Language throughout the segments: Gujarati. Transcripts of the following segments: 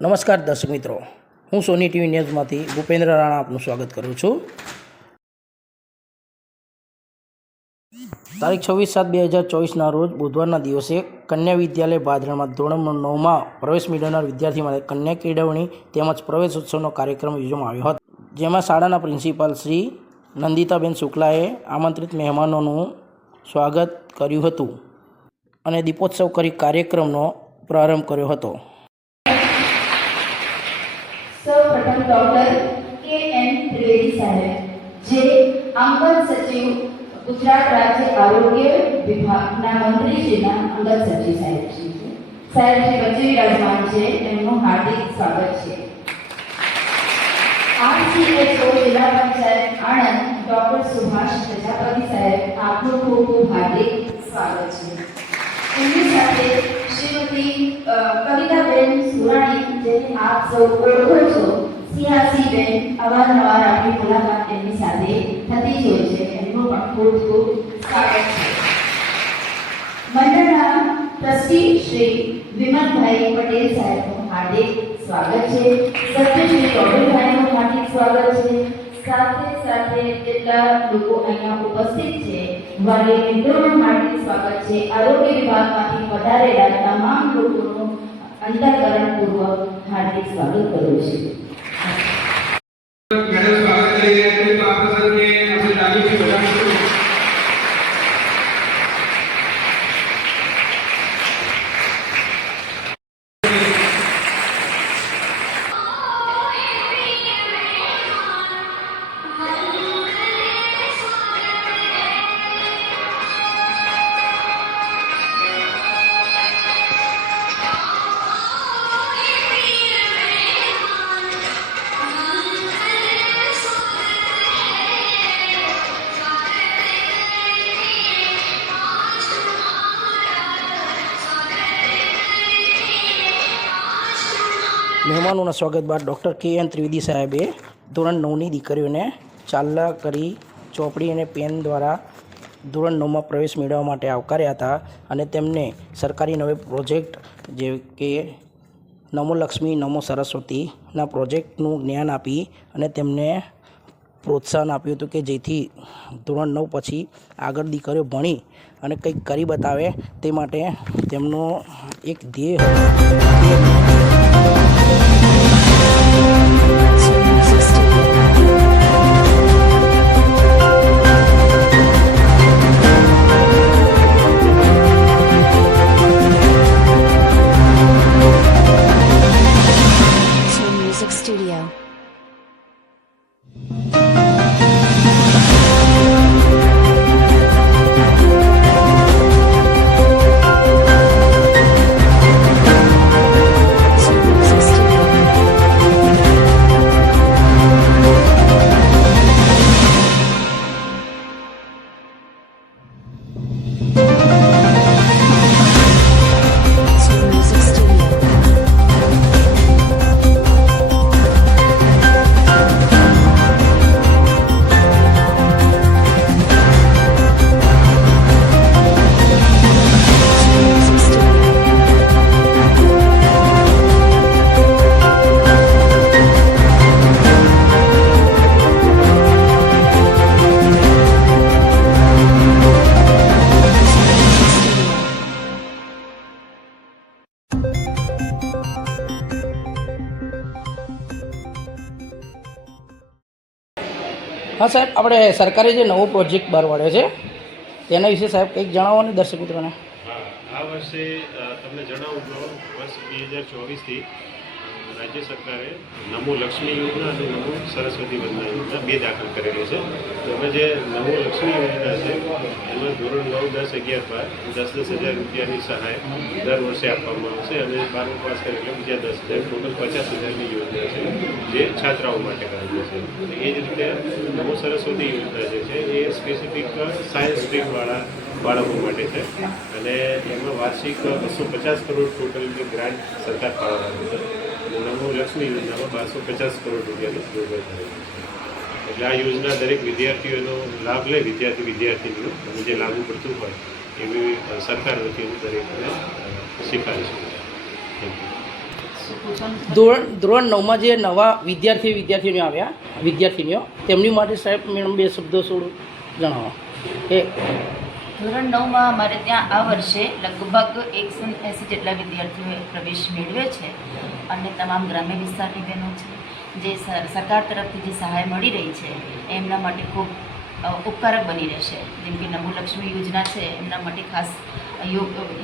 નમસ્કાર દર્શક મિત્રો, હું સોની ટીવી ન્યૂઝમાંથી ભૂપેન્દ્ર રાણા આપનું સ્વાગત કરું છું। તારીખ 26/7/2024ના રોજ બુધવારના દિવસે કન્યા વિદ્યાલય ભાદરણમાં ધોરણ 9માં પ્રવેશ મેળવનાર વિદ્યાર્થી માટે કન્યા કેળવણી તેમજ પ્રવેશ ઉત્સવનો કાર્યક્રમ યોજવામાં આવ્યો હતો, જેમાં શાળાના પ્રિન્સિપાલ શ્રી નંદિતાબેન શુક્લાએ આમંત્રિત મહેમાનોનું સ્વાગત કર્યું હતું અને દીપોત્સવ કરી કાર્યક્રમનો પ્રારંભ કર્યો હતો। સૌપ્રથમ ડોક્ટર કે.એન. ત્રિવેદી સાહેબ, જે અંગત સચિવ ગુજરાત રાજ્ય આરોગ્ય વિભાગના મંત્રીશ્રીના અંગત સચિવ સાહેબશ્રી છે। સાહેબશ્રી વચ્ચે વિરાજમાન છે, તેમનું હાર્દિક સ્વાગત છે। RCHO જિલ્લા પંચાયત આણંદ ડોક્ટર સુભાષ પ્રજાપતિ સાહેબ, આપનું ખૂબ ખૂબ હાર્દિક સ્વાગત છે। એમની સાથે શ્રીમતી કવિતાબેન સુરાણી, જેને આપ સૌ ઓળખો છો, સિયાસીબેન, અવારનવાર આપણી મુલાકાત એમની સાથે થતી જ હોય છે, એમનું પણ ખૂબ ખૂબ સ્વાગત છે। મંડળના ટ્રસ્ટી શ્રી વિમલભાઈ પટેલ સાહેબનું હાર્દિક સ્વાગત છે। સભ્ય શ્રી રોબિનભાઈનું હાર્દિક સ્વાગત છે। સાથે સાથે જેટલા લોકો અહીંયા ઉપસ્થિત છે, વાલી મિત્રોનું હાર્દિક સ્વાગત છે। આરોગ્ય વિભાગમાંથી પધારેલા તમામ લોકોનું અંતઃકરણપૂર્વક હાર્દિક સ્વાગત કરું છું। मैडम स्वागत करेंगे तो आप सर ने अपनी ताली से बजाना शुरू। મહેમાનોના સ્વાગત બાદ ડૉક્ટર કે.એન. ત્રિવેદી સાહેબે ધોરણ 9ની દીકરીઓને ચાલના કરી ચોપડી અને પેન દ્વારા ધોરણ 9માં પ્રવેશ મેળવવા માટે આવકાર્યા હતા અને તેમને સરકારી નવો પ્રોજેક્ટ જે કે નમો લક્ષ્મી નમો સરસ્વતીના પ્રોજેક્ટનું જ્ઞાન આપી અને તેમને પ્રોત્સાહન આપ્યું હતું કે જેથી ધોરણ 9 પછી આગળ દીકરીઓ ભણી અને કંઈક કરી બતાવે, તે માટે તેમનો એક ધ્યેય Studio. હા સાહેબ, આપણે સરકારે જે નવો પ્રોજેક્ટ બહાર પાડ્યો છે તેના વિશે સાહેબ કંઈક જણાવો ને દર્શક મિત્રોને। આ વર્ષે તમને જણાવું તો વર્ષ 2024થી રાજ્ય સરકારે નમો લક્ષ્મી યોજના અને નમો સરસ્વતી વંદના યોજના બે દાખલ કરેલી છે। તો અમે જે નમો લક્ષ્મી યોજના છે એમાં ધોરણ 9, 10, 11, 12 10,000 રૂપિયાની સહાય દર વર્ષે આપવામાં આવશે અને 12મું પાસ કરે એટલે બીજા 10,000, ટોટલ 50,000ની યોજના છે જે છાત્રાઓ માટે કરેલી છે। એ જ રીતે નમો સરસ્વતી યોજના જે છે એ સ્પેસિફિક સાયન્સ સ્ટ્રીમવાળા બાળકો માટે છે અને એમાં વાર્ષિક 250 કરોડ ટોટલની ગ્રાન્ટ સરકાર ફાળવવાની છે। નમો લક્ષ્મી યોજનામાં 1250 કરોડ રૂપિયાની જોગવાઈ કરેલી છે। એટલે આ યોજના દરેક વિદ્યાર્થીઓનો લાભ લે, વિદ્યાર્થીનીઓ અને જે લાગુ પડતું હોય એવી સરકાર વતી દરેકને સિફારિશ છે। Thank you. શું પૂછો ને? ધોરણ 9માં જે નવા વિદ્યાર્થીનીઓ આવ્યા વિદ્યાર્થીનીઓ તેમની માટે સાહેબ મેડમ 2 શબ્દો જણાવો એ ધોરણ 9માં અમારે ત્યાં આ વર્ષે લગભગ 180 જેટલા વિદ્યાર્થીઓએ પ્રવેશ મેળવ્યો છે અને તમામ ગ્રામ્ય વિસ્તારની બહેનો છે જે સરકાર તરફથી જે સહાય મળી રહી છે એ એમના માટે ખૂબ ઉપકારક બની રહેશે. જેમ કે નમો લક્ષ્મી યોજના છે એમના માટે ખાસ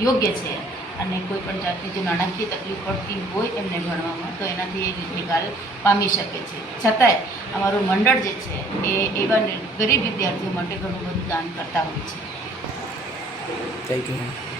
યોગ્ય છે અને કોઈ પણ જાતની જો નાણાકીય તકલીફ પડતી હોય એમને ભણવામાં તો એનાથી એ નિકાલ પામી શકે છે. છતાંય અમારું મંડળ જે છે એ એવા ગરીબ વિદ્યાર્થીઓ માટે ઘણું બધું દાન કરતા હોય છે. Thank you.